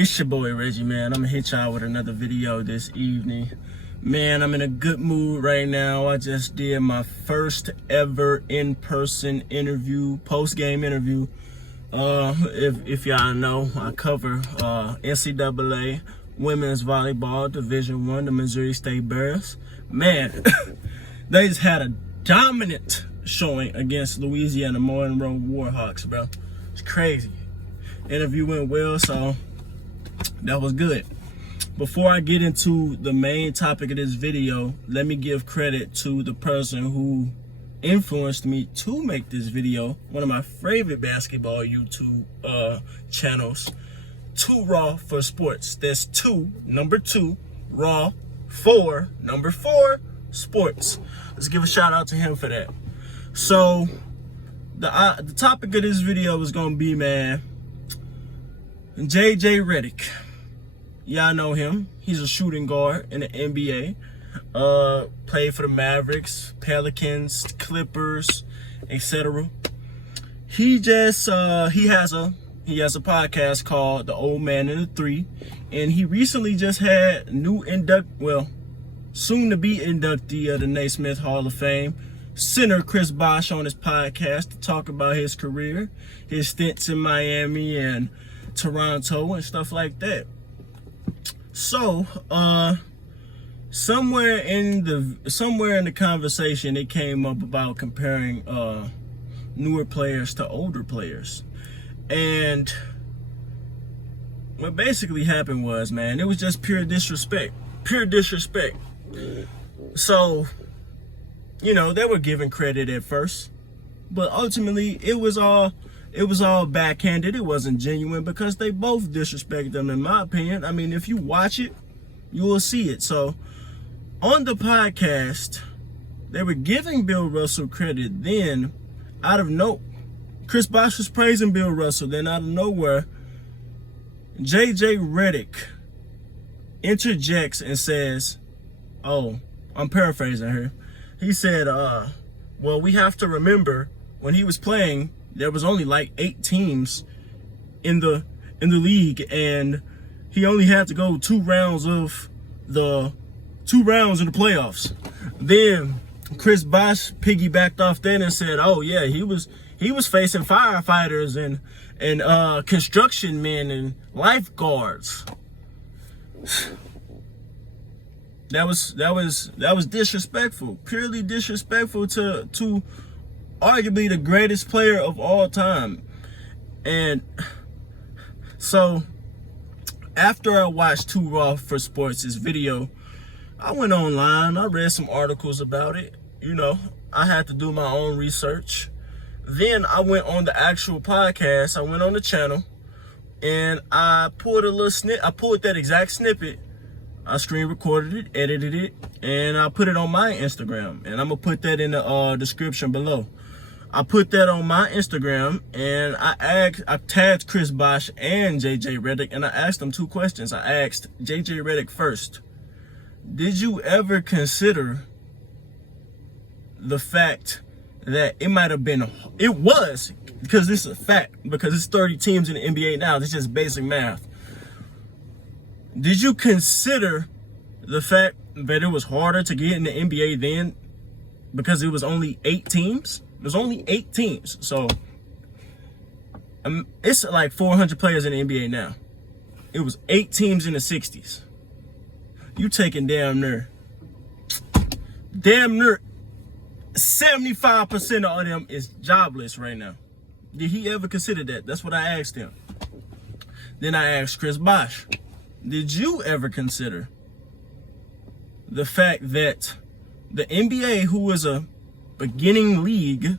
It's your boy Reggie, man. I'm gonna hit y'all with another video this evening. Man, I'm in a good mood right now. I just did my first ever in-person interview, post-game interview. If y'all know, I cover NCAA women's volleyball Division I, the Missouri State Bears. Man, they just had a dominant showing against Louisiana Monroe Warhawks, bro. It's crazy. Interview went well, so that was good. Before I get into the main topic of this video, let me give credit to the person who influenced me to make this video. One of my favorite basketball YouTube channels, 2 Raw for Sports. That's 2, number 2, Raw, 4, number 4, Sports. Let's give a shout out to him for that. So the topic of this video is gonna be, man, JJ Redick. Y'all know him. He's a shooting guard in the NBA. Played for the Mavericks, Pelicans, Clippers, etc. He just he has a podcast called The Old Man and the Three, and he recently just had soon to be inductee of the Naismith Hall of Fame, center Chris Bosh, on his podcast to talk about his career, his stints in Miami and Toronto and stuff like that. So, somewhere in the conversation, it came up about comparing newer players to older players, and what basically happened was, man, it was just pure disrespect. So, you know, they were giving credit at first, but ultimately it was all backhanded. It wasn't genuine because they both disrespected them, in my opinion. I mean, if you watch it, you will see it. So on the podcast, they were giving Bill Russell credit. Then Chris Bosh was praising Bill Russell. Then out of nowhere, JJ Redick interjects and says, oh, I'm paraphrasing her. He said, well, we have to remember when he was playing, there was only like 8 teams in the league, and he only had to go 2 rounds in the playoffs. Then Chris Bosh piggybacked off that and said, "Oh yeah, he was facing firefighters and construction men and lifeguards." That was disrespectful, purely disrespectful to arguably the greatest player of all time. And so after I watched 2 Raw for Sports' video, I went online, I read some articles about it. You know, I had to do my own research. Then I went on the actual podcast, I went on the channel, and I pulled a little I pulled that exact snippet, I screen recorded it, edited it, and I put it on my Instagram. And I'm gonna put that in the description below. I put that on my Instagram, and I tagged Chris Bosh and JJ Redick, and I asked them 2 questions. I asked JJ Redick first, did you ever consider the fact that it was, because this is a fact, because it's 30 teams in the NBA now, this is just basic math. Did you consider the fact that it was harder to get in the NBA then because it was only 8 teams? There's only 8 teams, so it's like 400 players in the NBA now. It was 8 teams in the 60s. You taking damn near 75% of them is jobless right now. Did he ever consider that? That's what I asked him. Then I asked Chris Bosh, did you ever consider the fact that the NBA, who is a beginning league,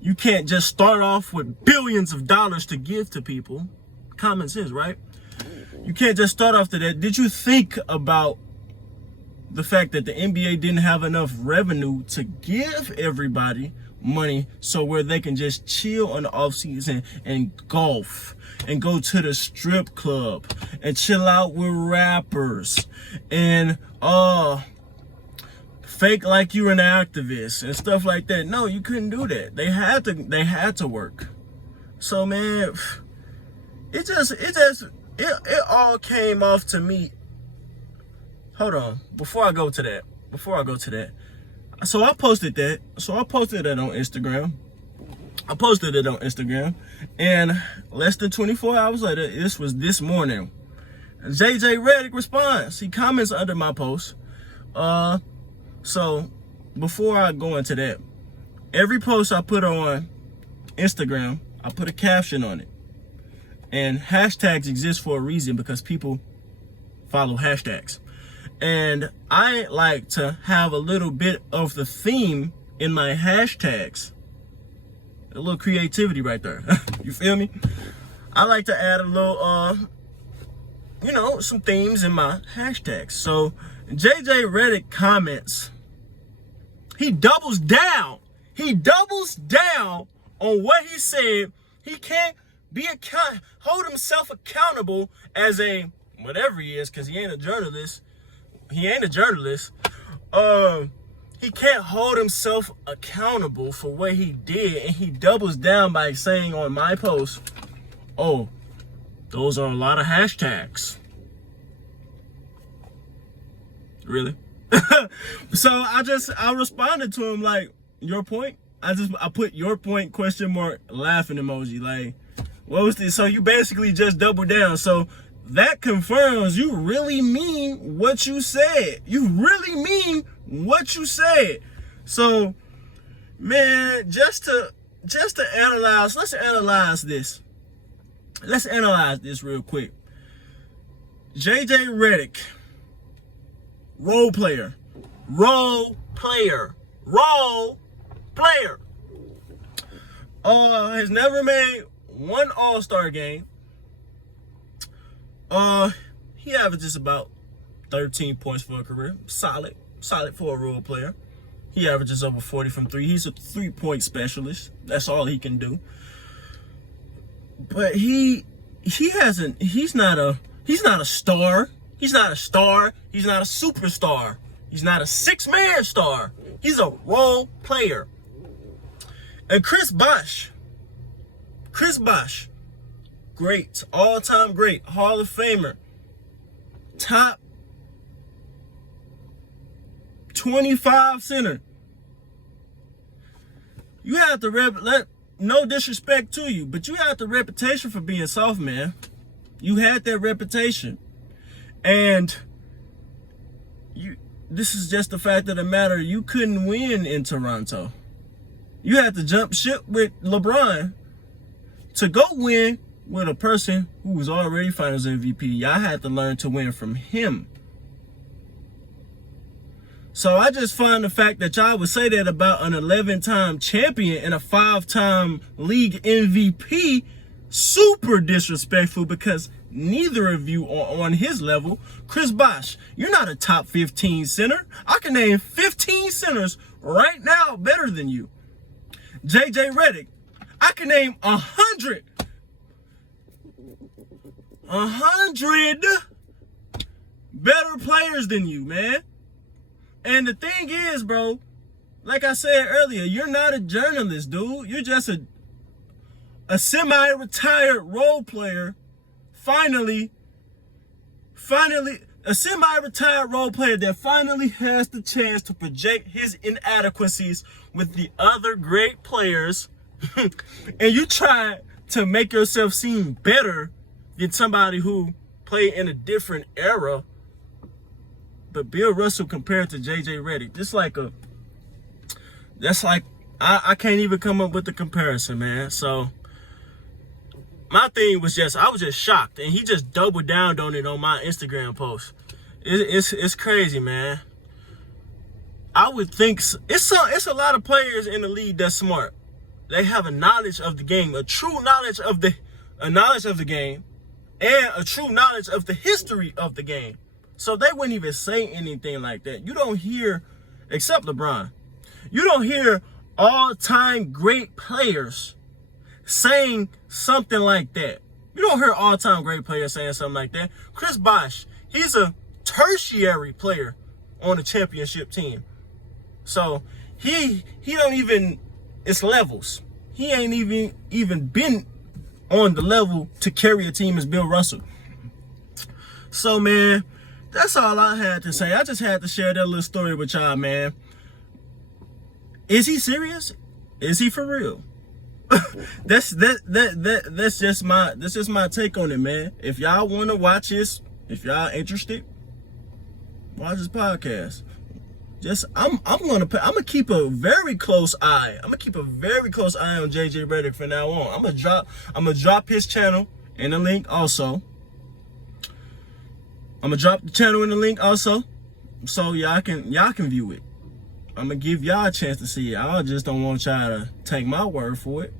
you can't just start off with billions of dollars to give to people? Common sense, right? You can't just start off to that. Did you think about the fact that the NBA didn't have enough revenue to give everybody money so where they can just chill on the off season and golf and go to the strip club and chill out with rappers and fake like you're an activist and stuff like that? No, you couldn't do that. They had to work. So man, it just it all came off to me. Hold on, before I go to that. So I posted that on Instagram. And less than 24 hours later, this was this morning, JJ Redick responds. He comments under my post. So before I go into that, every post I put on Instagram, I put a caption on it. And hashtags exist for a reason, because people follow hashtags. And I like to have a little bit of the theme in my hashtags. A little creativity right there. You feel me? I like to add a little, some themes in my hashtags. So JJ Redick comments. He doubles down on what he said. He can't hold himself accountable as a whatever he is, because he ain't a journalist. He can't hold himself accountable for what he did, and he doubles down by saying on my post, "Oh, those are a lot of hashtags." Really? So I responded to him like, "Your point?" I put "your point?" question mark laughing emoji. Like, what was this? So you basically just double down. So that confirms you really mean what you said. So, man, just to analyze, let's analyze this real quick. JJ Redick, role player, has never made one All-Star game. He averages about 13 points for a career. Solid for a role player. He averages over 40 from three. He's a 3-point specialist. That's all he can do. But he's not a star. He's not a superstar. He's not a 6-man star. He's a role player. And Chris Bosh, great, all-time great, Hall of Famer, top 25 center. You have to no disrespect to you, but you have the reputation for being soft, man. You had that reputation. And this is just the fact of the matter. You couldn't win in Toronto. You had to jump ship with LeBron to go win with a person who was already Finals MVP. Y'all had to learn to win from him. So I just find the fact that y'all would say that about an 11-time champion and a 5-time league MVP super disrespectful, because neither of you are on his level. Chris Bosh, you're not a top 15 center. I can name 15 centers right now better than you. JJ Redick, I can name 100 better players than you, man. And the thing is, bro, like I said earlier, you're not a journalist, dude. You're just a semi-retired role player. Finally, a semi-retired role player that finally has the chance to project his inadequacies with the other great players. And you try to make yourself seem better than somebody who played in a different era. But Bill Russell compared to JJ Redick, I can't even come up with the comparison, man. So my thing was I was just shocked, and he just doubled down on it on my Instagram post. It's crazy, man. I would think it's a lot of players in the league that's smart. They have a knowledge of the game, a true knowledge of the game, and a true knowledge of the history of the game. So they wouldn't even say anything like that. You don't hear, except LeBron, you don't hear all-time great players saying something like that. You don't hear all-time great players saying something like that. Chris Bosh, he's a tertiary player on a championship team. So he don't even, it's levels. He ain't even been on the level to carry a team as Bill Russell. So, man, that's all I had to say. I just had to share that little story with y'all, man. Is he serious? Is he for real? That's just my take on it, man. If y'all want to watch this, if y'all interested, watch this podcast. I'm gonna keep a very close eye. I'm gonna keep a very close eye on JJ Redick from now on. I'm gonna drop his channel in the link also. I'm gonna drop the channel in the link also, so y'all can view it. I'm gonna give y'all a chance to see it. I just don't want y'all to take my word for it.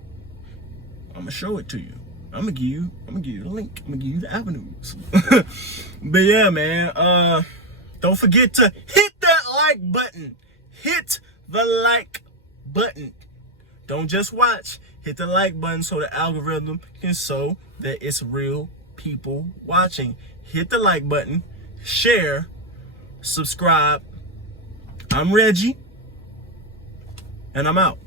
I'm gonna show it to you. I'm gonna give you the link. I'm gonna give you the avenues. But yeah, man. Don't forget to hit that like button. Hit the like button. Don't just watch. Hit the like button so the algorithm can show that it's real people watching. Hit the like button. Share. Subscribe. I'm Reggie. And I'm out.